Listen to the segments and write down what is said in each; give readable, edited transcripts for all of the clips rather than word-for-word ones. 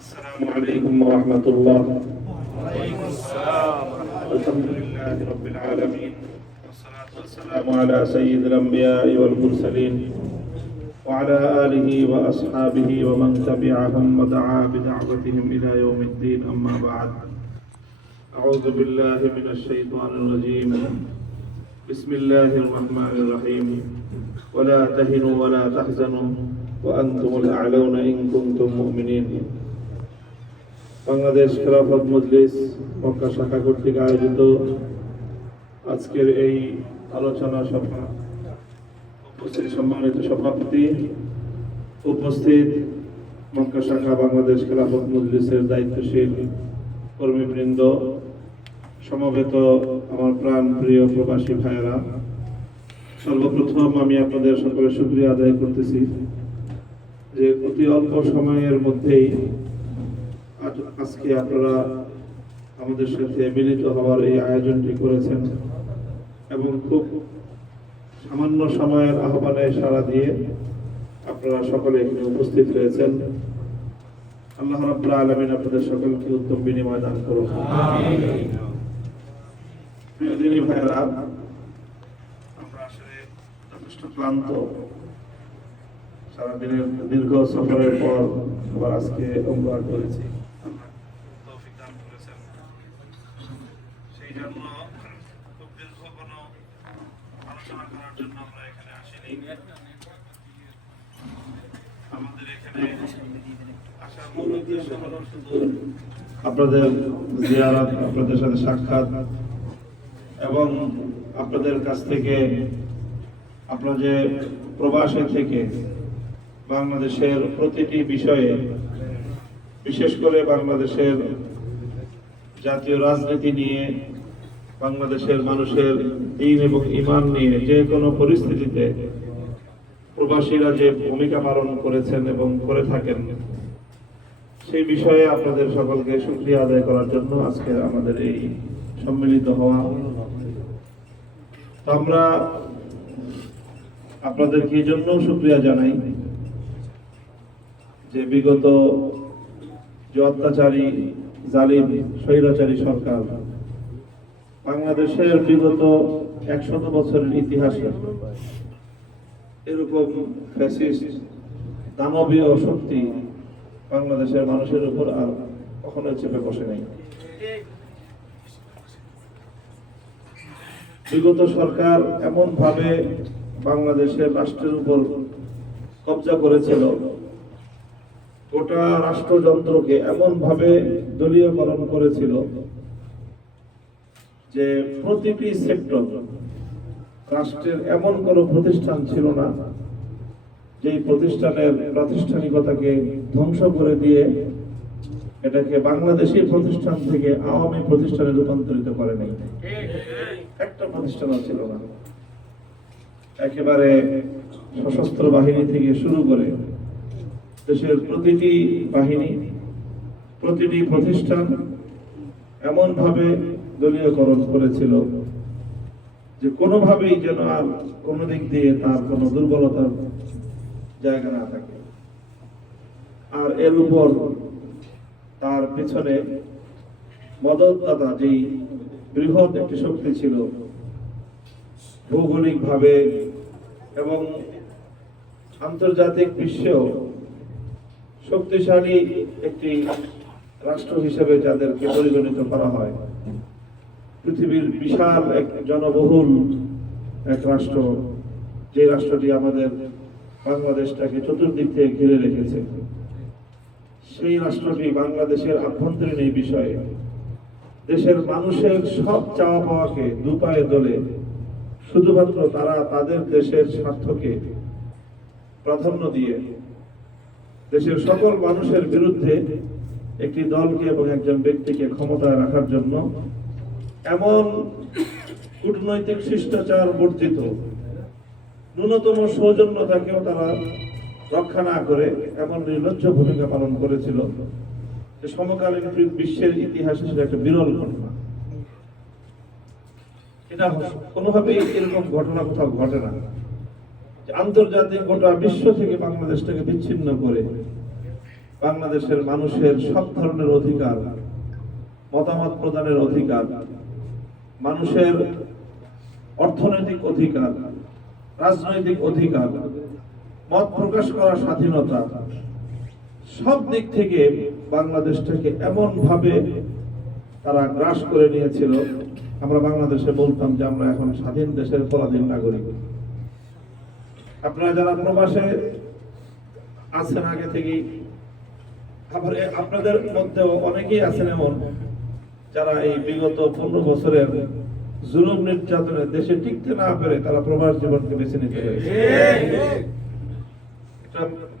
السلام عليكم ورحمة الله. وعليكم السلام. الحمد لله رب العالمين، والصلاة والسلام على سيد الأنبياء والمرسلين وعلى آله وأصحابه ومن تبعهم ودعا بدعوتهم إلى يوم الدين. أما بعد، أعوذ بالله من الشيطان الرجيم. بسم الله الرحمن الرحيم. ولا تهنوا ولا تحزنوا وأنتم الأعلون إن كنتم مؤمنين. বাংলাদেশ খেলাফত মজলিস মক্কা শাখা কর্তৃক আয়োজিত আজকের এই আলোচনা সভা উপস্থিত সম্মানিত সভাপতি, উপস্থিত মক্কা শাখা বাংলাদেশ খেলাফত মজলিসের দায়িত্বশীল কর্মীবৃন্দ, সমবেত আমার প্রাণ প্রিয় প্রবাসী ভাইয়েরা, সর্বপ্রথম আমি আপনাদের সকলের শুকরিয়া আদায় করতেছি যে অতি অল্প সময়ের মধ্যেই আজকে আপনারা আমাদের সাথে মিলিত হওয়ার এই আয়োজনটি করেছেন এবং খুব সামান্য সময়ের আহ্বানে সাড়া দিয়ে আপনারা সকলে এখানে উপস্থিত হয়েছেন। আল্লাহ রাব্বুল আলামিন আপনাদের সকলকে উত্তম বিনিময় দান করুন। আমিন। প্রিয় দিনী ভাইয়েরা, আমরা আসলে যথেষ্ট ক্লান্ত, সারাদিনের দীর্ঘ সফরের পর আবার আজকে উমরা করেছি। সেই জন্য খুব দীর্ঘ কোনো আলোচনা করার জন্য আমরা এখানে আসিনি। আমাদের এখানে আসার মূল উদ্দেশ্য হলো শুধু আপনাদের জিয়ারত, আপনাদের সাথে সাক্ষাৎ এবং আপনাদের কাছ থেকে আপনারা যে প্রবাসে থেকে বাংলাদেশের প্রতিটি বিষয়ে, বিশেষ করে বাংলাদেশের জাতীয় রাজনীতি নিয়ে, বাংলাদেশের মানুষের দ্বীন এবং ঈমান নিয়ে যে কোনো পরিস্থিতিতে প্রবাসীরা যে ভূমিকা পালন করেছেন এবং করে থাকেন, সেই বিষয়ে আপনাদের সকলকে শুকরিয়া আদায় করার জন্য আজকে আমাদের এই সম্মিলিত হওয়া। তো আমরা আপনাদেরকে এই জন্য শুকরিয়া জানাই যে বিগত যে অত্যাচারী, জালিম, স্বৈরাচারী সরকার বাংলাদেশের বিগত 100 বছরের ইতিহাসে এরকম ফ্যাসিস্ট দানবীয় শক্তি বাংলাদেশের মানুষের উপর আর কখনো চেপে বসে নাই। বিগত সরকার এমন ভাবে বাংলাদেশের রাষ্ট্রের উপর কব্জা করেছিল, গোটা রাষ্ট্রযন্ত্রকে এমন ভাবে দলীয়করণ করেছিল যে প্রতিটি সেক্টর, রাষ্ট্রের এমন কোনো প্রতিষ্ঠান ছিল না যে প্রতিষ্ঠানের প্রাতিষ্ঠানিকতাকে ধ্বংস করে দিয়ে এটাকে বাংলাদেশি প্রতিষ্ঠান থেকে আওয়ামী প্রতিষ্ঠানে রূপান্তরিত করে নাই। একটা প্রতিষ্ঠানও ছিল না। একেবারে সশস্ত্র বাহিনী থেকে শুরু করে দেশের প্রতিটি বাহিনী, প্রতিটি প্রতিষ্ঠান এমন ভাবে দলীয়করণ করেছিল যে কোনোভাবেই যেন আর কোনো দিক দিয়ে তার কোনো দুর্বলতার জায়গা না থাকে। আর এর উপর তার পেছনে মদতদাতা যেই বৃহৎ একটি শক্তি ছিল, ভৌগোলিক ভাবে এবং আন্তর্জাতিক বিশ্বেও শক্তিশালী একটি রাষ্ট্র হিসেবে যাদেরকে পরিগণিত করা হয়, পৃথিবীর বিশাল এক জনবহুল এক রাষ্ট্র, যে রাষ্ট্রটি আমাদের বাংলাদেশটাকে চতুর্দিক থেকে ঘিরে রেখেছে, সেই রাষ্ট্রটি বাংলাদেশের আভ্যন্তরীণ এই বিষয়ে দেশের মানুষের সব চাওয়া পাওয়াকে দুপায়ে দলে শুধুমাত্র তারা তাদের দেশের স্বার্থকে প্রাধান্য দিয়ে দেশের সকল মানুষের বিরুদ্ধে একটি দলকে এবং একজন ব্যক্তিকে ক্ষমতায় রাখার জন্য এমন কূটনৈতিক শিষ্টাচার বর্জিত ন্যূনতম সৌজন্যতাকেও তারা রক্ষা না করে এমন নির্লজ্জ ভূমিকা পালন করেছিল যে সমকালীন বিশ্বের ইতিহাসে সেটা একটা বিরল ঘটনা। এটা কোনোভাবেই এরকম ঘটনা কোথাও ঘটে না। আন্তর্জাতিক গোটা বিশ্ব থেকে বাংলাদেশটাকে বিচ্ছিন্ন করে বাংলাদেশের মানুষের সব ধরনের অধিকার, মতামত প্রদানের অধিকার, মানুষের অর্থনৈতিক অধিকার, রাজনৈতিক অধিকার, মত প্রকাশ করার স্বাধীনতা, সব দিক থেকে বাংলাদেশটাকে এমন ভাবে তারা গ্রাস করে নিয়েছিল। আমরা বাংলাদেশে বলতাম যে আমরা এখন স্বাধীন দেশের পরাধীন নাগরিক। আপনারা যারা প্রবাসে আছেন আগে থেকেই, আবার আপনাদের মধ্যেও অনেকেই আছেন এমন যারা এই বিগত 15 বছরের জুলুম নির্যাতনে দেশে টিকতে না পেরে তারা প্রবাস জীবনকে বেছে নিতে হয়েছে।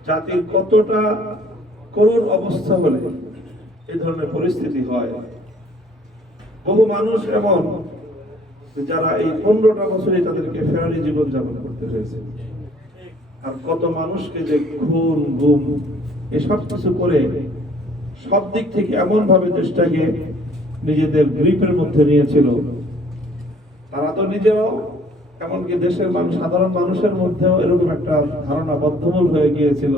জাতির কতটা করুণ অবস্থা হলে এই ধরনের পরিস্থিতি হয়। বহু মানুষ এমন যারা এই 15টা বছরে তাদেরকে ফেরারি জীবন যাপন করতে হয়েছে। আর কত মানুষকে যে খুন গুম এসব কিছু করে সব দিক থেকে এমন ভাবে দেশটাকে নিজেদের গ্রিপের মধ্যে নিয়েছিল, তারা তো নিজেও এমনকি দেশের মানুষ, সাধারণ মানুষের মধ্যেও এরকম একটা ধারণা বদ্ধমূল হয়ে গিয়েছিল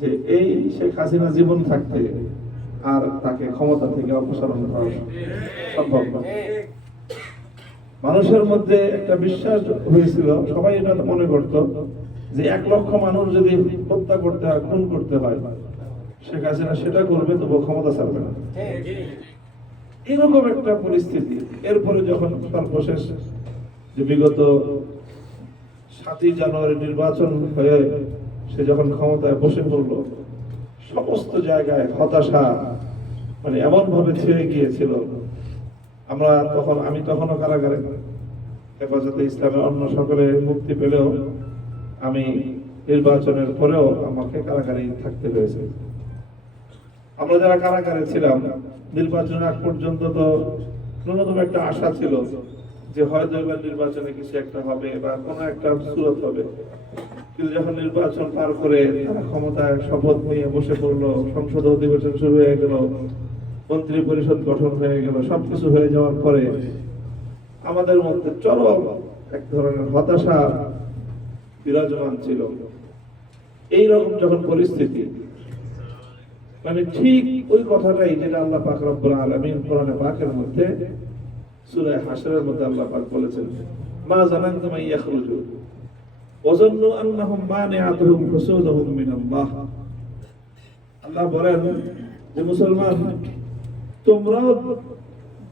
যে এই শেখ হাসিনা জীবন থাকতে আর তাকে ক্ষমতা থেকে অপসারণ করা সম্ভব না। মানুষের মধ্যে একটা বিশ্বাস হয়েছিল, সবাই এটা মনে করত যে 1 লক্ষ মানুষ যদি হত্যা করতে হয়, খুন করতে হয়, শেখ হাসিনা সেটা করবে, তবু ক্ষমতা ছাড়বে না। এরকম একটা পরিস্থিতি। এরপরে যখন সর্বশেষ যে বিগত 7ই জানুয়ারি নির্বাচন হয়ে সে যখন ক্ষমতায় বসে পড়লো, সমস্ত জায়গায় হতাশা মানে এমন ভাবে ছেয়ে গিয়েছিল। আমি তখনও কারাগারে, হেফাজতে ইসলামের অন্য সকলে মুক্তি পেলেও আমি নির্বাচনের পরেও আমাকে কারাগারে থাকতে হয়েছে। আমরা যারা কারাগারে ছিলাম, নির্বাচনের আগ পর্যন্ত তো ন্যূনতম একটা আশা ছিল যে হয়তো এবার নির্বাচনে কিছু একটা হবে বা কোনো একটা সুরত হবে। কিন্তু যখন নির্বাচন পার করে তারা ক্ষমতায় শপথ নিয়ে বসে পড়লো, সংসদ অধিবেশন শুরু হয়ে গেল, মন্ত্রী পরিষদ গঠন হয়ে গেল, সবকিছু হয়ে যাওয়ার পরে আমাদের মধ্যে চরম এক ধরনের হতাশা বিরাজমান ছিল। এইরকম যখন পরিস্থিতি, মানে ঠিক ওই কথাটাই যেটা আল্লাহ পাক রব্বুল আলামিন কোরআনে পাকের মধ্যে সূরা হাশরের মধ্যে আল্লাহ পাক বলেছেন, মা জানানতুম ইয়াখরুজু ওয়াজান্নু আন্নাহুম মানিআতুহুম হুসুনুহুম মিনাল্লাহ। আল্লাহ বলেন যে মুসলমান, তোমরাও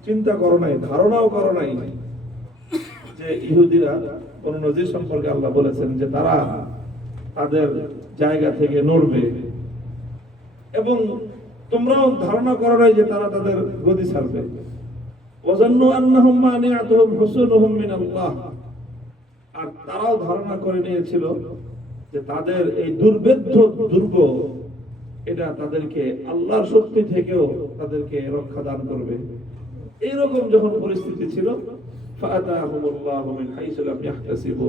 চিন্তা করো নাই, ধারণাও করো নাই যে ইহুদিরা, কোন নজির সম্পর্কে আল্লাহ বলেছেন যে তারা তাদের জায়গা থেকে নড়বে, এবং তোমরাও ধারণা করো নাই যে তারা তাদের গদি ছাড়বে। ওয়াজান্নু আন্নাহুম মানিআতুহুম হুসুনুহুম মিনাল্লাহ। আর তারাও ধারণা করে নিয়েছিল যে তাদের এই দুর্ভেদ্য দুর্গ এটা তাদেরকে আল্লাহর শক্তি থেকেও তাদেরকে রক্ষা দান করবে। এইরকম যখন পরিস্থিতি ছিল, ফাআতাহুমুল্লাহু মিন হাইসু লাম ইয়াহতাসিবু,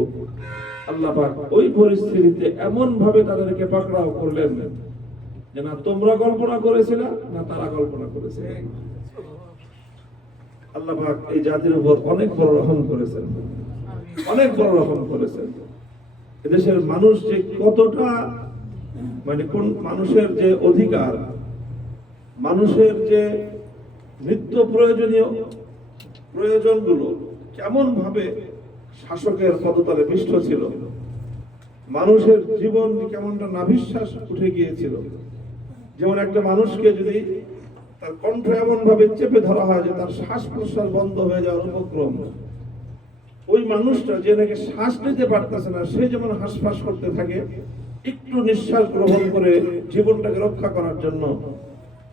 আল্লাহ পাক ওই পরিস্থিতিতে এমন ভাবে তাদেরকে পাকড়াও করলেন যে না তোমরা কল্পনা করেছিলে, না তারা কল্পনা করেছে। আল্লাহ পাক এই জাতির উপর অনেক বড় রহম করেছেন, অনেক বড় রহম করেছেন। এদেশের মানুষ যে কতটা, মানে কোন মানুষের যে অধিকার, মানুষের যে নিত্য প্রয়োজনীয় প্রয়োজনগুলো কেমন ভাবে শাসকের পদতলে পিষ্ট ছিল, মানুষের জীবন কেমনটা নাভিশ্বাস উঠে গিয়েছিল। যেমন একটা মানুষকে যদি তার কণ্ঠ এমন ভাবে চেপে ধরা হয় যে তার শ্বাস প্রশ্বাস বন্ধ হয়ে যাওয়ার উপক্রম, ওই মানুষটা যে নাকি শ্বাস নিতে পারতেছে না, সে যেমন হাঁসফাঁস করতে থাকে, একটু নিঃশ্বাস গ্রহণ করে জীবনটাকে রক্ষা করার জন্য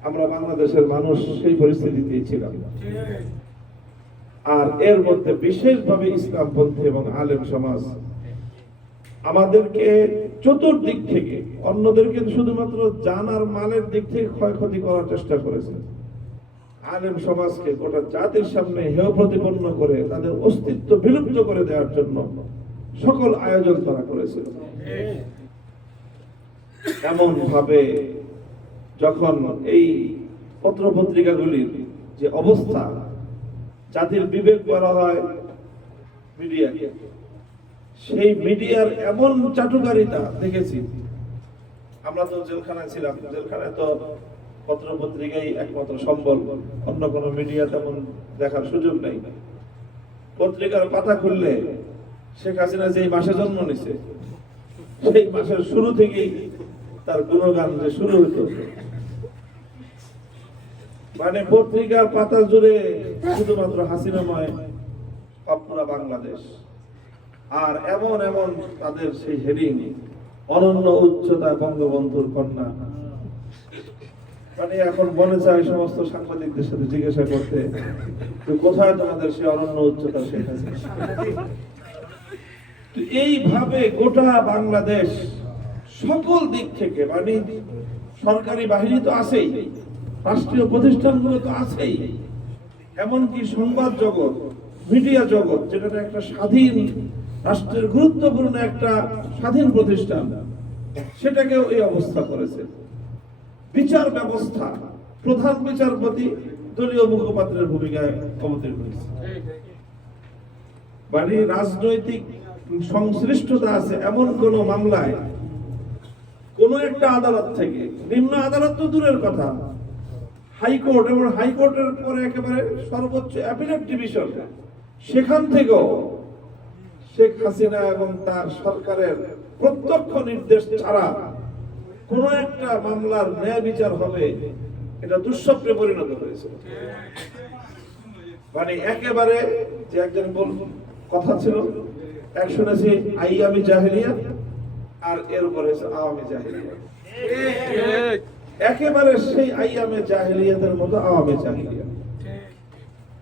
আমরা বাংলাদেশের মানুষ সেই পরিস্থিতিতেই ছিলাম। আর এর মধ্যে বিশেষভাবে ইসলামপন্থী এবং আলেম সমাজ আমাদেরকে চতুর্দিক থেকে, অন্যদেরকে শুধুমাত্র জান আর মালের দিক থেকে ক্ষয়ক্ষতি করার চেষ্টা করেছে, আলেম সমাজকে গোটা জাতির সামনে হেয় প্রতিপন্ন করে তাদের অস্তিত্ব বিলুপ্ত করে দেওয়ার জন্য সকল আয়োজন তারা করেছিল। এমন ভাবে যখন এই পত্র পত্রিকাগুলির যে অবস্থা, জাতির বিবেক করা হয় মিডিয়াকে, সেই মিডিয়ার এমন চাটুকারিতা দেখেছি। আমরা তো জেলখানায় ছিলাম, জেলখানায় তো পত্র পত্রিকাই একমাত্র সম্বল, অন্য কোনো মিডিয়া তেমন দেখার সুযোগ নেই। পত্রিকার পাতা খুললে শেখ হাসিনা যেই মাসে জন্ম নিছে সেই মাসের শুরু থেকেই তার গুণগান যে শুরু হতো, মানে পত্রিকার পাতা জুড়ে শুধুমাত্র হাসিনাময় পুরা বাংলাদেশ। আর এমন এমন তাদের সেই হেডিং, অনন্য উচ্চতা বঙ্গবন্ধুর কন্যা। মানে এখন মনে চায় সমস্ত সাংবাদিকদের সাথে জিজ্ঞাসা করতে, কোথায় তোমাদের সেই অনন্য উচ্চতা শেখ হাসিনা। এইভাবে গোটা বাংলাদেশ সকল দিক থেকে, মানে সরকারি বাহিনী তো আছেই, রাষ্ট্রীয় প্রতিষ্ঠানগুলো তো আছেই, এমনকি সংবাদ জগৎ, মিডিয়া জগৎ, যেটা একটা স্বাধীন রাষ্ট্রের গুরুত্বপূর্ণ একটা স্বাধীন প্রতিষ্ঠান, সেটাকেও এই অবস্থা করেছে। বিচার ব্যবস্থা, প্রধান বিচারপতি দলীয় মুখপাত্রের ভূমিকায় অবতীর্ণ হয়েছে। মানে রাজনৈতিক সংশ্লিষ্টতা আছে এমন কোন মামলায় কোন একটা আদালত থেকে, নিম্ন আদালত তো দূরের কথা, হাইকোর্ট এবং হাইকোর্টের পরে একেবারে সর্বোচ্চ অ্যাপিলেট ডিভিশন, সেখান থেকেও শেখ হাসিনা এবং তার সরকারের প্রত্যক্ষ নির্দেশ ছাড়া কোন একটা মামলার ন্যায় বিচার হবে, এটা দুঃস্বপ্নে পরিণত হয়েছে। মানে একেবারে যে একজন কথা ছিল, এক শুনেছি আইয়ামে জাহেলিয়াত, আর এর উপরে আওয়ামী জাহেলিয়াত, একেবারে সেই আইয়ামে জাহেলিয়াতের মতো আওয়ামী জাহেলিয়াত।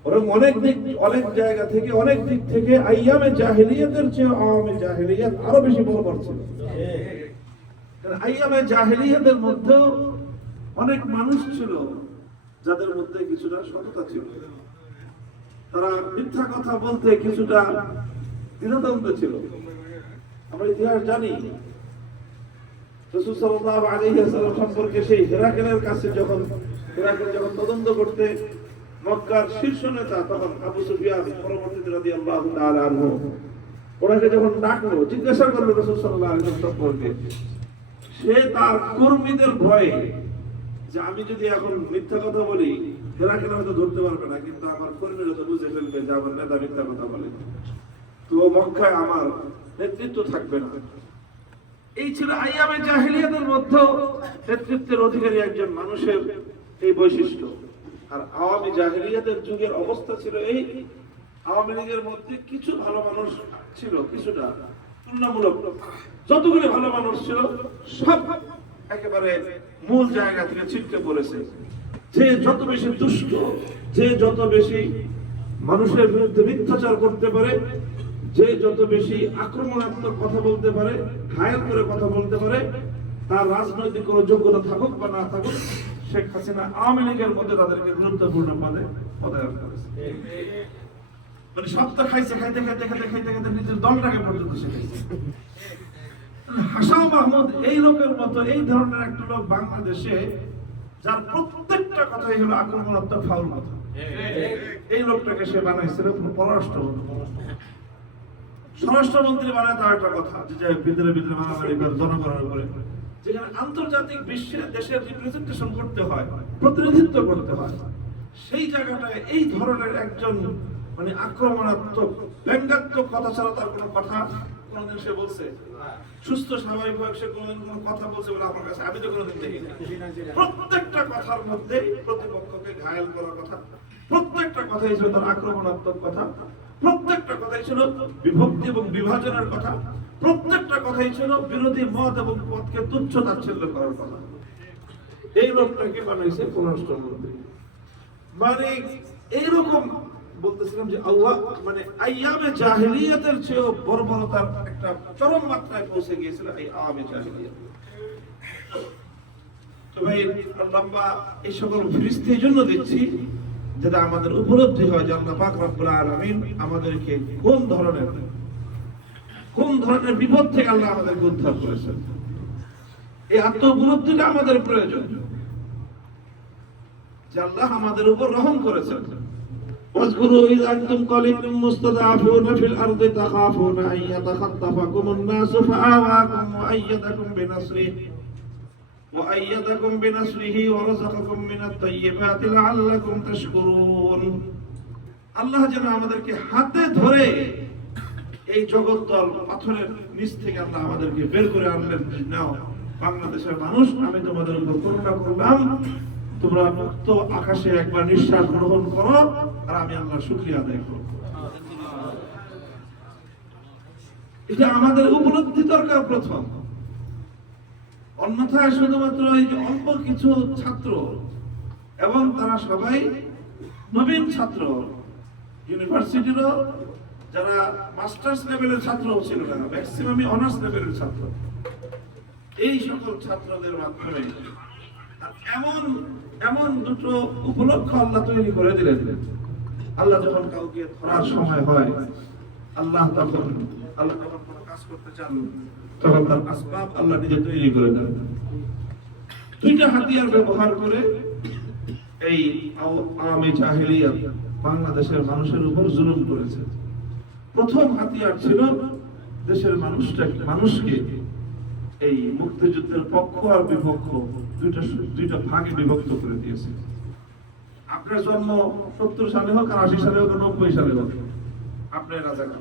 বরং অনেক জায়গা থেকে, অনেক দিক থেকে আইয়ামে জাহেলিয়াতের চেয়ে আওয়ামী জাহেলিয়াত আরো বেশি বড় ছিল। আইয়ামে জাহেলিয়াতের মধ্যেও অনেক মানুষ ছিল যাদের মধ্যে কিছুটা সততা ছিল, তারা মিথ্যা কথা বলতে কিছুটা দ্বিধাদ্বন্দ্ব ছিল। আমরা ইতিহাস জানি, রাসূল সাল্লাল্লাহু আলাইহি ওয়াসাল্লাম সম্পর্কে সেই হেরাকেলের কাছে যখন তদন্ত করতে মক্কার শীর্ষ নেতা তখন আবু সুফিয়ান, পরবর্তীতে রাদিয়াল্লাহু তাআলা আনহু, ওনাকে যখন ডাকলো, জিজ্ঞাসা করলো রাসূল সাল্লাল্লাহু আলাইহি ওয়াসাল্লাম সম্পর্কে, সে তার কর্মীদের ভয়ে যে আমি যদি এখন মিথ্যা কথা বলি হেরাকেল হয়তো ধরতে পারবে না, কিন্তু আমার কর্মীরা তো বুঝে ফেলবে যে আমার নেতা মিথ্যা কথা বলে, তো মক্কায় আমার নেতৃত্ব থাকবে না। এই ছিল আইয়ামে জাহেলিয়াতের মধ্যে নেতৃত্বের অধিকারী একজন মানুষের এই বৈশিষ্ট্য। আর আওয়ামী জাহেলিয়াতের যুগের অবস্থা ছিল এই, আওয়ামী লীগের মধ্যে কিছু ভালো মানুষ ছিল, কিছুটা তুলনামূলক যতগুলি ভালো মানুষ ছিল সব একেবারে মূল জায়গা থেকে ছিটকে পড়েছে। যে যত বেশি দুষ্ট, যে যত বেশি মানুষের বিরুদ্ধে মিথ্যাচার করতে পারে, যে যত বেশি আক্রমণাত্মক কথা বলতে পারে, ঘায়েল করে কথা বলতে পারে, তার রাজনৈতিক কোনো যোগ্যতা থাকুক বা না থাকুক, শেখ হাসিনা আওয়ামী লীগের মধ্যে তাদেরকে গুরুত্বপূর্ণ পদে পদায়ন করেছে। মানে সব তো খাইছে, খাইতে খাইতে খাইতে খাইতে খাইতে নিজের দলটাকে পর্যন্ত শিখেছে। হাসান মাহমুদ এই লোকের মতো, এই ধরনের একটা লোক বাংলাদেশে, যার প্রত্যেকটা কথাই হলো আক্রমণাত্মক ফাউল কথা, এই লোকটাকে সে বানাইছিল স্বরাষ্ট্রমন্ত্রী বানায়। তার একটা কথা যে ভিতরে ভিতরে মারামারি করে জনগণের উপরে, যেখানে আন্তর্জাতিক বিশ্বে দেশের রিপ্রেজেন্টেশন করতে হয়, প্রতিনিধিত্ব করতে হয়, সেই জায়গাটায় এই ধরনের একজন মানে আক্রমণাত্মক ব্যঙ্গাত্মক কথা ছাড়া তার কোনো কথা কোনোদিন সে বলছে? সুস্থ স্বাভাবিক ভাবে সে কোনোদিন কোনো কথা বলছে বলে আমার কাছে আমি তো কোনোদিন দেখিনি। প্রত্যেকটা কথার মধ্যে প্রতিপক্ষকে ঘায়েল করার কথা, প্রত্যেকটা কথাই ছিল তার আক্রমণাত্মক কথা, প্রত্যেকটা কথাই ছিল বিভক্তি এবং বিভাজনের কথা, প্রত্যেকটা কথাই ছিল বিরোধী মত এবং পথকে তুচ্ছ তাচ্ছিল্য করার কথা। এই লোকটাকে বানাইছে পররাষ্ট্রমন্ত্রী। মানে এইরকম বলতেছিলাম যে মানে আইয়ামে জাহেলিয়াতের চেয়েও বর্বরতার একটা চরম মাত্রায় পৌঁছে গিয়েছিল এই আওয়ামী জাহেলিয়াত। তো ভাই লম্বা এই সকল ফিরিস্তি এই জন্য দিচ্ছি যাতে আমাদের উপলব্ধি হয় যে আল্লাহ পাক রব্বুল আলামিন আমাদেরকে কোন ধরনের বিপদ থেকে আল্লাহ আমাদেরকে উদ্ধার করেছেন। এই আত্মউপলব্ধিটা আমাদের প্রয়োজন যে আল্লাহ আমাদের উপর রহম করেছেন, واذكروا إذ أنتم قليل مستضعفون في الأرض تخافون أن يتخطفكم الناس فآواكم وأيدكم بنصره ورزقكم من الطيبات لعلكم تشكرون আল্লাহ যেন আমাদেরকে হাতে ধরে এই জগদ্দল পাথরের নিচ থেকে আল্লাহ আমাদেরকে বের করে আনলেন। নাও বাংলাদেশের মানুষ, আমি তোমাদের উপর করুণা করলাম, তোমরা মুক্ত আকাশে একবার নিঃশ্বাস গ্রহণ করো, আর আমি আল্লাহর শুকরিয়া আদায় করব। এটা আমাদের উপলব্ধি দরকার প্রথম। অন্যথায় শুধুমাত্র এই যে অল্প কিছু ছাত্র, এবং তারা সবাই নবীন ছাত্র, ইউনিভার্সিটিরও যারা মাস্টার্স লেভেলের ছাত্র ছিল না, ম্যাক্সিমামই অনার্স লেভেলের ছাত্র, এই সকল ছাত্রদের মাধ্যমে এমন এমন দুটো উপলক্ষ আল্লাহ তৈরি করে দিলেন। আল্লাহ যখন কাউকে ধরার সময় হয়, আল্লাহ যখন কোনো কাজ করতে চান, তখন তার আসবাব আল্লাহ নিজে তৈরি করে দেন। দুইটা হাতিয়ার ব্যবহার করে এই আওয়ামী জাহেলিয়াত বাংলাদেশের মানুষের উপর জুলুম করেছে। প্রথম হাতিয়ার ছিল দেশের মানুষকে এই মুক্তিযুদ্ধের পক্ষ আর বিপক্ষ দুইটা ভাগে বিভক্ত করে দিয়েছে। আপনার জন্ম 70 সালে হোক আর 80 সালে হোক 90 সালে হোক, আপনার রাজাকার।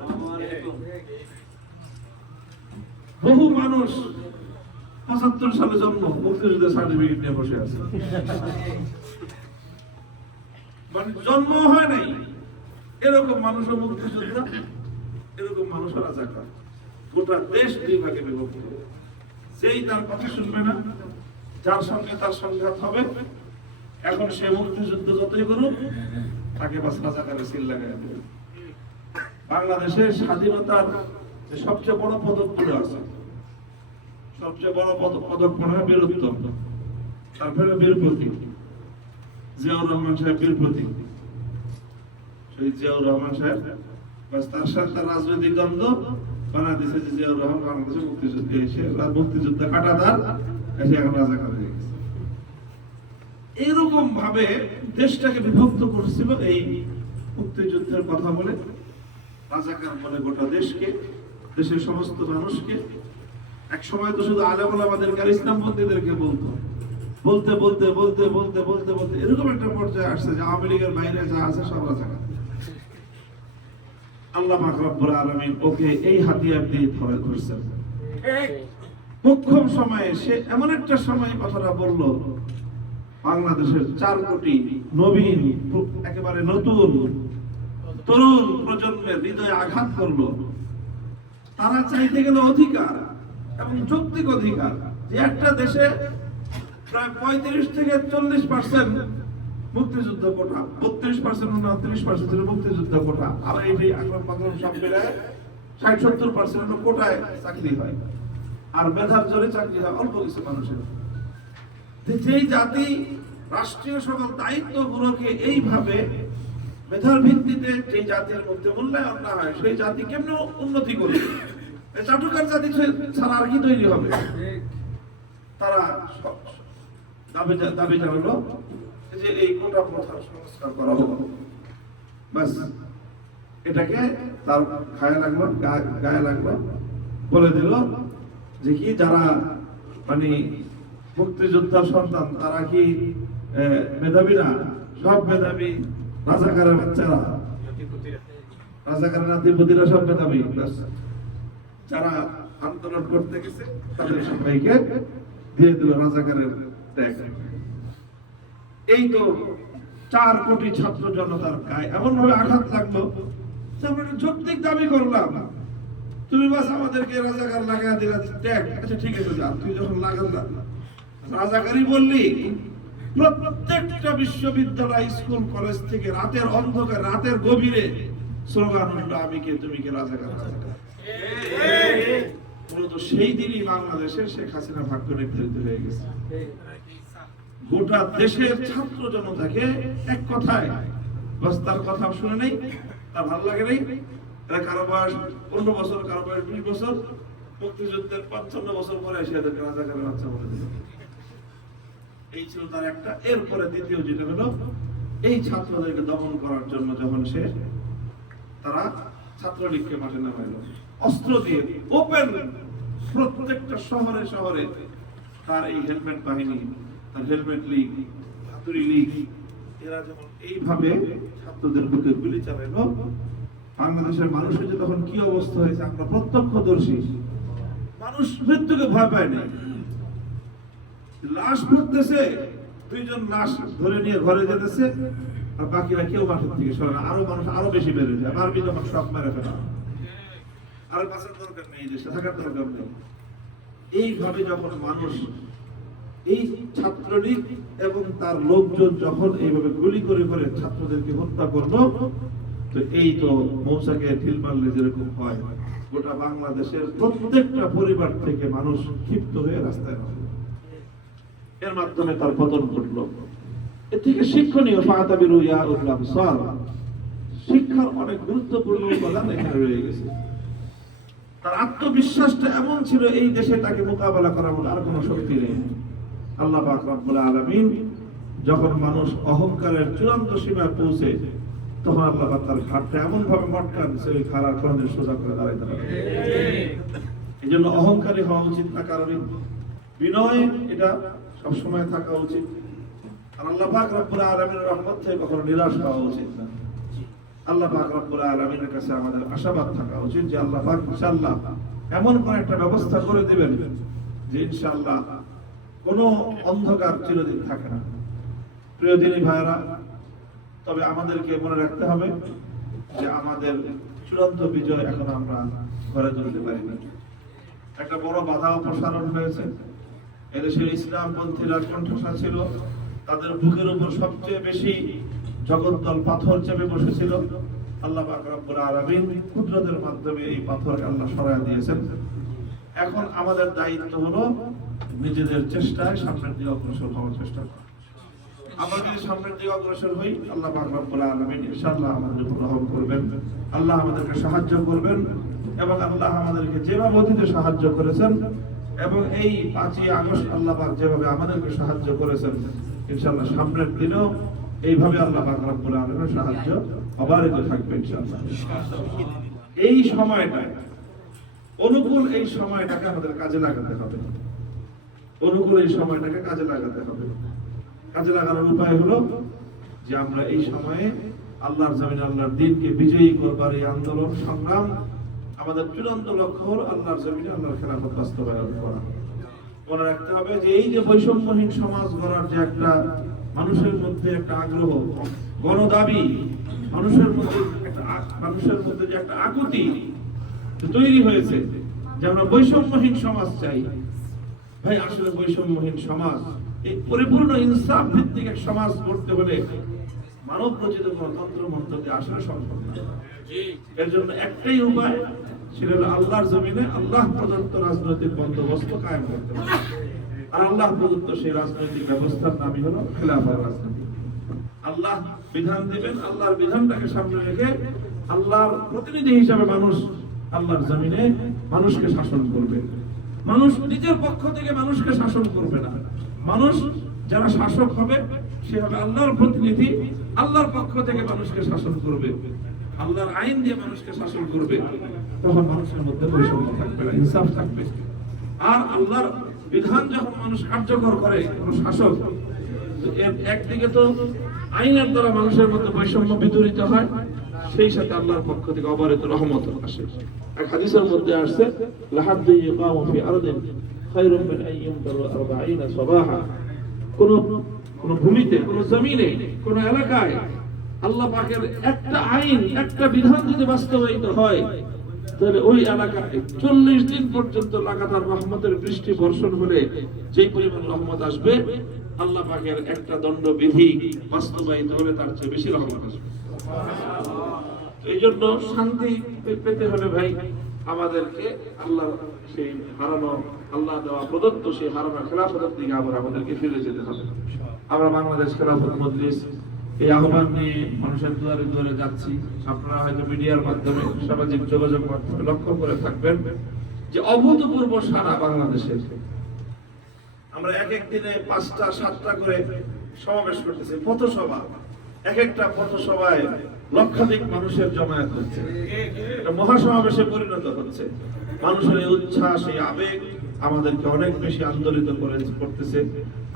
বহু মানুষ 75 সালে জন্ম, মুক্তিযুদ্ধের সার্টিফিকেট নিয়ে বসে আছে, মানে জন্ম হয় নাই এরকম মানুষও মুক্তিযোদ্ধা, এরকম মানুষও রাজাকার। গোটা দেশ দুই ভাগে বিভক্ত। যেই তার কথা শুনবে না, যার সঙ্গে তার সংঘাত হবে, এখন সে মুক্তিযুদ্ধ যতই করুক, তাকে বাস রাজাকারের সিল লাগাই দেবে। বাংলাদেশের স্বাধীনতার যে সবচেয়ে বড় পদকগুলো আছে, সবচেয়ে বড় পদক মনে হয় বীরত্ব, তারপরে বীর প্রতীক। জিয়াউর রহমান সাহেব বীর প্রতীক, শহীদ জিয়াউর রহমান সাহেব, বাস তার সাথে তার রাজনৈতিক দ্বন্দ্ব বানা দিয়েছে যে জিয়াউর রহমান বাংলাদেশে মুক্তিযুদ্ধে এসে মুক্তিযুদ্ধ কাটাদার এসে এখন রাজাকার হয়ে গেছে। এইরকম ভাবে দেশটাকে বিভক্ত করেছিল এই মুক্তিযুদ্ধের কথা বলে, রাজাকার বলে গোটা দেশকে, দেশের সমস্ত মানুষকে। এক সময় তো শুধু আলেম ওলামাদেরকে আর ইসলামপন্থীদেরকে বলতে বলতে বলতে বলতে বলতে বলতে এরকম একটা পর্যায়ে আসছে যে আওয়ামী লীগের বাইরে যা আছে সব রাজাকার। আল্লাহ পাক রব্বুল আলামিন ওকে এই হাতিয়ার দিয়ে ধরছেন। মোক্ষম সময়ে সে এমন একটা সময় কথাটা বলল, বাংলাদেশের 4 কোটি নবীন, একেবারে নতুন তরুণ প্রজন্মের হৃদয়ে আঘাত করলো। তারা চাইতে গেল অধিকার এবং যৌক্তিক অধিকার, যে একটা দেশে প্রায় 35 থেকে 40% মুক্তিযুদ্ধ কোটা, 32% 29% ছিল মুক্তিযুদ্ধ কোটা, আর এই যে আকরম পাকরম সব মিলায় 60-70% কোটায় চাকরি হয়, আর মেধার জোরে চাকরি হয় অল্প কিছু মানুষের। যেই জাতি রাষ্ট্রীয় সকল দায়িত্বগুলোকে এইভাবে মেধার ভিত্তিতে যে জাতির মধ্যে মূল্যায়ন না হয়, সেই জাতি কেমন উন্নতি করবে? চাটুকার জাতি ছাড়া আর কি তৈরি হবে? তারা দাবি জানালো যে এই কোটা প্রথার সংস্কার করা হোক। বাস এটাকে তার গায়ে লাগলো, বলে দিল যে কি যারা মানে মুক্তিযোদ্ধার সন্তান তারা কি মেধাবী না? সব মেধাবী রাজাকারের বাচ্চারা, রাজাকারের নাতিপুতিরা সব মেধাবী। যারা আন্দোলন করতে গেছে তাদের সবাইকে দিয়ে দিল রাজাকারের ট্যাগ। এই তো 4 কোটি ছাত্র জনতার গায়ে এমন ভাবে আঘাত লাগলো যে আমরা যৌক্তিক দাবি করলাম, তুমি বাস আমাদেরকে রাজাকার লাগাই দিলা ট্যাগ। আচ্ছা ঠিক আছে, যা তুই যখন লাগাল রাজাকারই বললি, প্রত্যেকটা বিশ্ববিদ্যালয় স্কুল কলেজ থেকে রাতের অন্ধকার, রাতের গভীরে স্লোগান হলো আমি কে তুমি কে রাজাকার। মূলত সেই দিনই বাংলাদেশে শেখ হাসিনা ভাগ্য নির্ধারিত হয়ে গেছে। গোটা দেশের ছাত্র জনতাকে এক কথায় বাস তার কথা শুনে নেই, তার ভালো লাগে নেই। কারো বয়স 15 বছর, কারো বয়স 20 বছর, মুক্তিযুদ্ধের 55 বছর পরে এসে এদেরকে রাজাকারের বাচ্চা বলে দিল। এই ছিল তার একটা। এরপরে দ্বিতীয় যেটা হলো এই ছাত্রদেরকে দমন করার জন্য যখন তারা ছাত্রলীগকে মাঠে নামাইল অস্ত্র দিয়ে ওপেন, প্রত্যেকটা শহরে শহরে তার এই হেলমেট বাহিনী, তার হেলমেট লীগ, হাতুড়ি লীগ, এরা যখন এইভাবে ছাত্রদের বুকে গুলি চালাইল, বাংলাদেশের মানুষের যে তখন কি অবস্থা হয়েছে আমরা প্রত্যক্ষদর্শী। মানুষ মৃত্যুকে ভয় পায় না, লাশ পড়তেছে, দুইজন লাশ ধরে নিয়ে ঘরে যেতেছে, আর বাকিরা কেউ মাঠের থেকে সরে না, আরো মানুষ আরো বেশি বেড়ে যায়, মারবি যখন সব মেরে ফেলা, আর বাঁচার দরকার নেই, দেশে থাকার দরকার নেই। এইভাবে যখন মানুষ, এই ছাত্রলীগ এবং তার লোকজন যখন এইভাবে গুলি করে করে ছাত্রদেরকে হত্যা করলো, তো এই তো মৌসাকে ঢিল মারলে যেরকম হয়, গোটা বাংলাদেশের প্রত্যেকটা পরিবার থেকে মানুষ ক্ষিপ্ত হয়ে রাস্তায় নামে, এর মাধ্যমে তার পতন ঘটলো। এর থেকে শিক্ষণীয় ফাতাবিরু ইয়া উল আবসার, শিক্ষার অনেক গুরুত্বপূর্ণ উপাদান এখানে রয়ে গেছে। তার আত্মবিশ্বাসটা এমন ছিল, এই দেশে তাকে মোকাবেলা করার মতো আর কোনো শক্তি নেই। আল্লাহ পাক রব্বুল আলামিন যখন মানুষ অহংকারের চূড়ান্ত সীমায় পৌঁছে, তখন আল্লাহ পাক তার ঘাটটা এমন ভাবে মটকা দিয়েছে, ওই খাড়া কোনদিন সোজা করে দাঁড়াইতে পারে। এই জন্য অহংকারী হওয়া উচিত না, কারণ বিনয় এটা সবসময় থাকা উচিত। আর আল্লাহ পাক রব্বুল আলামিনের রহমত থেকে কখনো নিরাশ হওয়া উচিত না। আল্লাহ পাক রব্বুল আলামিনের কাছে আমাদের আশাবাদ থাকা উচিত যে আল্লাহ পাক ইনশাআল্লাহ এমন কোন একটা ব্যবস্থা করে দিবেন যে ইনশাআল্লাহ কোনো অন্ধকার চিরদিন থাকে না। প্রিয় দিনী ভাইরা, তবে আমাদেরকে মনে রাখতে হবে যে আমাদের চূড়ান্ত বিজয় এখন আমরা ঘরে তুলতে পারিনি। একটা বড় বাধা অপসারণ হয়েছে। এদেশের ইসলামপন্থীরা কণ্ঠস্বর ছিল, তাদের বুকের উপর সবচেয়ে বেশি জগদ্দল পাথর চেপে বসেছিল। আল্লাহ পাক রব্বুল আলামিন কুদরতের মাধ্যমে এই পাথরকে আল্লাহ সরায় দিয়েছেন। এখন আমাদের দায়িত্ব হলো নিজেদের চেষ্টায় সামনের দিকে অগ্রসর হওয়ার চেষ্টা করা। আমরা যদি সামনের দিকে অগ্রসর হই, আল্লাহ পাক রব্বুল আলামিন ইনশাআল্লাহ আমাদের উপর রহম করবেন, আল্লাহ আমাদেরকে সাহায্য করবেন, এবং আল্লাহ আমাদেরকে যেভাবে অতীতে সাহায্য করেছেন এবং এই 5ই আগস্ট আল্লাহ পাক যেভাবে আমাদেরকে সাহায্য করেছেন, ইনশাআল্লাহ সামনের দিনেও এইভাবে আল্লাহ পাক রব্বুল আলামিনের সাহায্য অবারিত থাকবে ইনশাআল্লাহ। এই সময়টা অনুকূল, এই সময়টাকে আমাদের কাজে লাগাতে হবে। অনুকূল এই সময়টাকে কাজে লাগাতে হবে। কাজে লাগানোর উপায় হলো যে আমরা এই সময়ে আল্লাহর জমিনে আল্লাহর দ্বীনকে বিজয়ী করবার এই আন্দোলন সংগ্রাম, আমাদের চূড়ান্ত লক্ষ্য হলো আল্লাহর জমিনে আল্লাহর খেলাফত বাস্তবায়ন করা। মনে রাখতে হবে যে এই যে বৈষম্যহীন সমাজ গড়ার যে একটা মানুষের মধ্যে একটা আগ্রহ, গণদাবি, মানুষের মধ্যে যে একটা আকুতি তৈরি হয়েছে যে আমরা বৈষম্যহীন সমাজ চাই। ভাই, আসলে বৈষম্যহীন সমাজ, এই পরিপূর্ণ ইনসাফ ভিত্তিক এক সমাজ গড়তে হলে মানব রচিত কোন তন্ত্র মন্ত্র দিয়ে আসলে সম্ভব না। এর জন্য একটাই উপায়, সেটা হলো আল্লাহর জমিনে আল্লাহ প্রদত্ত রাজনৈতিক বন্দোবস্ত কায়েম করতে হবে। আর আল্লাহ প্রদত্ত সেই রাজনৈতিক ব্যবস্থার নামই হলো খেলাফত রাজনীতি। আল্লাহ বিধান দিবেন, আল্লাহর বিধানটাকে সামনে রেখে আল্লাহর প্রতিনিধি হিসাবে মানুষ আল্লাহর জমিনে মানুষকে শাসন করবে। মানুষ নিজের পক্ষ থেকে মানুষকে শাসন করবে না। মানুষ যারা শাসক হবে, সে হবে আল্লাহর প্রতিনিধি, আল্লাহর পক্ষ থেকে মানুষকে শাসন করবে, আল্লাহর আইন দিয়ে মানুষকে শাসন করবে। তখন মানুষের মধ্যে বৈষম্য থাকবে না, ইনসাফ থাকবে। আর আল্লাহর বিধান যখন মানুষ কার্যকর করে, কোন শাসক, এর একদিকে তো আইনের দ্বারা মানুষের মধ্যে বৈষম্য বিদূরিত হয়, সেই সাথে আল্লাহর পক্ষ থেকে অবারিত রহমত আসে। এক হাদিসের মধ্যে আসছে, লাহাদ্দু ইয়াকামু ফি আরদিন খায়রুম মিন আইয়ুমদারু 40 সাবাহা। কোন ভূমিতে, কোন জমিনে, কোন এলাকায় আল্লাহ পাকের একটা আইন, একটা বিধান যদি বাস্তবায়িত হয়, তাহলে ওই এলাকায় 40 দিন পর্যন্ত লাগাতার রহমতের বৃষ্টি বর্ষণ হলে যেই পরিমাণ রহমত আসবে, আল্লাহ পাকের একটা দণ্ডবিধি বাস্তবায়িত হলে তার চেয়ে বেশি রহমত আসবে। এই জন্য শান্তি পেতে হলে ভাই আমাদেরকে আল্লাহ সেই হারানো, আল্লাহ দেওয়া প্রদত্ত সেই হারানো খেলাফতের দিকে আবার আমাদেরকে ফিরে যেতে হবে। আমরা বাংলাদেশ খেলাফত মজলিস এই আহ্বান নিয়ে মানুষের দুয়ারে দুয়ারে যাচ্ছি। আপনারা হয়তো মিডিয়ার মাধ্যমে, সামাজিক যোগাযোগ মাধ্যমে লক্ষ্য করে থাকবেন যে অভূতপূর্ব সারা বাংলাদেশে আমরা এক এক দিনে 5টা 7টা করে সমাবেশ করতেছি, পথসভা। এক একটা পথসভায় লক্ষাধিক মানুষের জমায়েত হচ্ছে, এটা মহাসমাবেশে পরিণত হচ্ছে। মানুষের এই উচ্ছ্বাস, এই আবেগ আমাদেরকে অনেক বেশি আন্দোলিত করতেছে।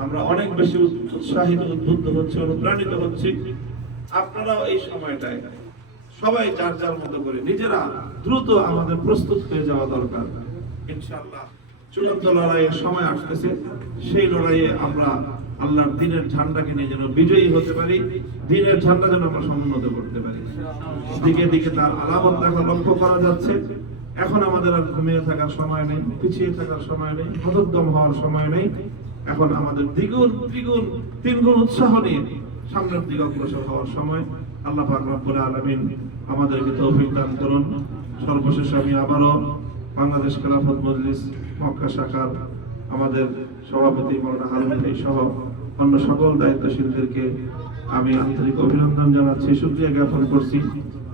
আমরা অনেক বেশি উৎসাহিত, উদ্বুদ্ধ হচ্ছে, অনুপ্রাণিত হচ্ছি। আপনারাও এই সময়টায় সবাই যার যার মতো করে নিজেরা দ্রুত আমাদের প্রস্তুত হয়ে যাওয়া দরকার। ইনশাআল্লাহ চূড়ান্ত লড়াইয়ের সময় আসতেছে। সেই লড়াইয়ে আমরা আল্লাহর দ্বীনের ঝান্ডাকে নিয়ে যেন বিজয়ী হতে পারি, দ্বীনের ঝান্ডা যেন আমরা সমুন্নত করতে পারি। দিকে দিকে তার আলামত দেখা লক্ষ্য করা যাচ্ছে। এখন আমাদের আর ঘুমিয়ে থাকার সময় নেই, পিছিয়ে থাকার সময় নেই, হতোদ্যম হওয়ার সময় নেই। এখন আমাদের দ্বিগুণ ত্রিগুণ তিনগুণ উৎসাহ নিয়ে সামনের দিকে অগ্রসর হওয়ার সময়। আল্লাহ পাক রব্বুল আলামিন আমাদেরকে তৌফিক দান করুন। সর্বশেষ আমি আবারও বাংলাদেশ খেলাফত মজলিস মক্কা শাখার আমাদের সভাপতি মাওলানা হারুন ভাই সহ অন্য সকল দায়িত্বশীলদেরকে আমি আন্তরিক অভিনন্দন জানাচ্ছি, শুকরিয়া জ্ঞাপন করছি।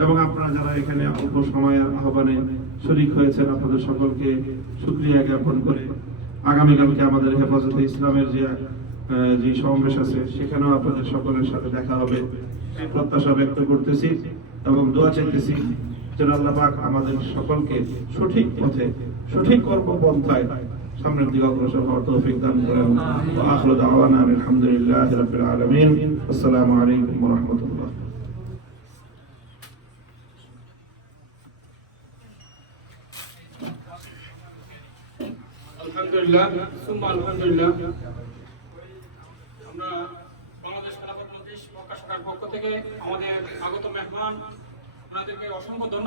এবং আপনারা যারা এখানে অল্প সময়ের আহ্বানে শরীক হয়েছেন, আপনাদের সকলকে শুকরিয়া জ্ঞাপন করে আগামীকালকে আমাদের হেফাজতে ইসলামের যে সমাবেশ আছে সেখানেও আপনাদের সকলের সাথে দেখা হবে এই প্রত্যাশা ব্যক্ত করতেছি এবং দোয়া চাইতেছি যেন আল্লাহ পাক আমাদের সকলকে সঠিক পথে, সঠিক কর্মপন্থায় সামনের দিকে অগ্রসর হওয়ার তৌফিক দান করেন। ওয়া আখিরু দাওয়ানা আলহামদুলিল্লাহি রাব্বিল আলামিন। আসসালামু আলাইকুম ওয়া রাহমাতুল্লাহ। আলহামদুলিল্লাহ, সুম্মা আলহামদুলিল্লাহ। আমরা বাংলাদেশ খেলাফত মজলিস মক্কা শাখার পক্ষ থেকে আমাদের আগত মেহমান ওনাদেরকে অসংখ্য ধন্যবাদ।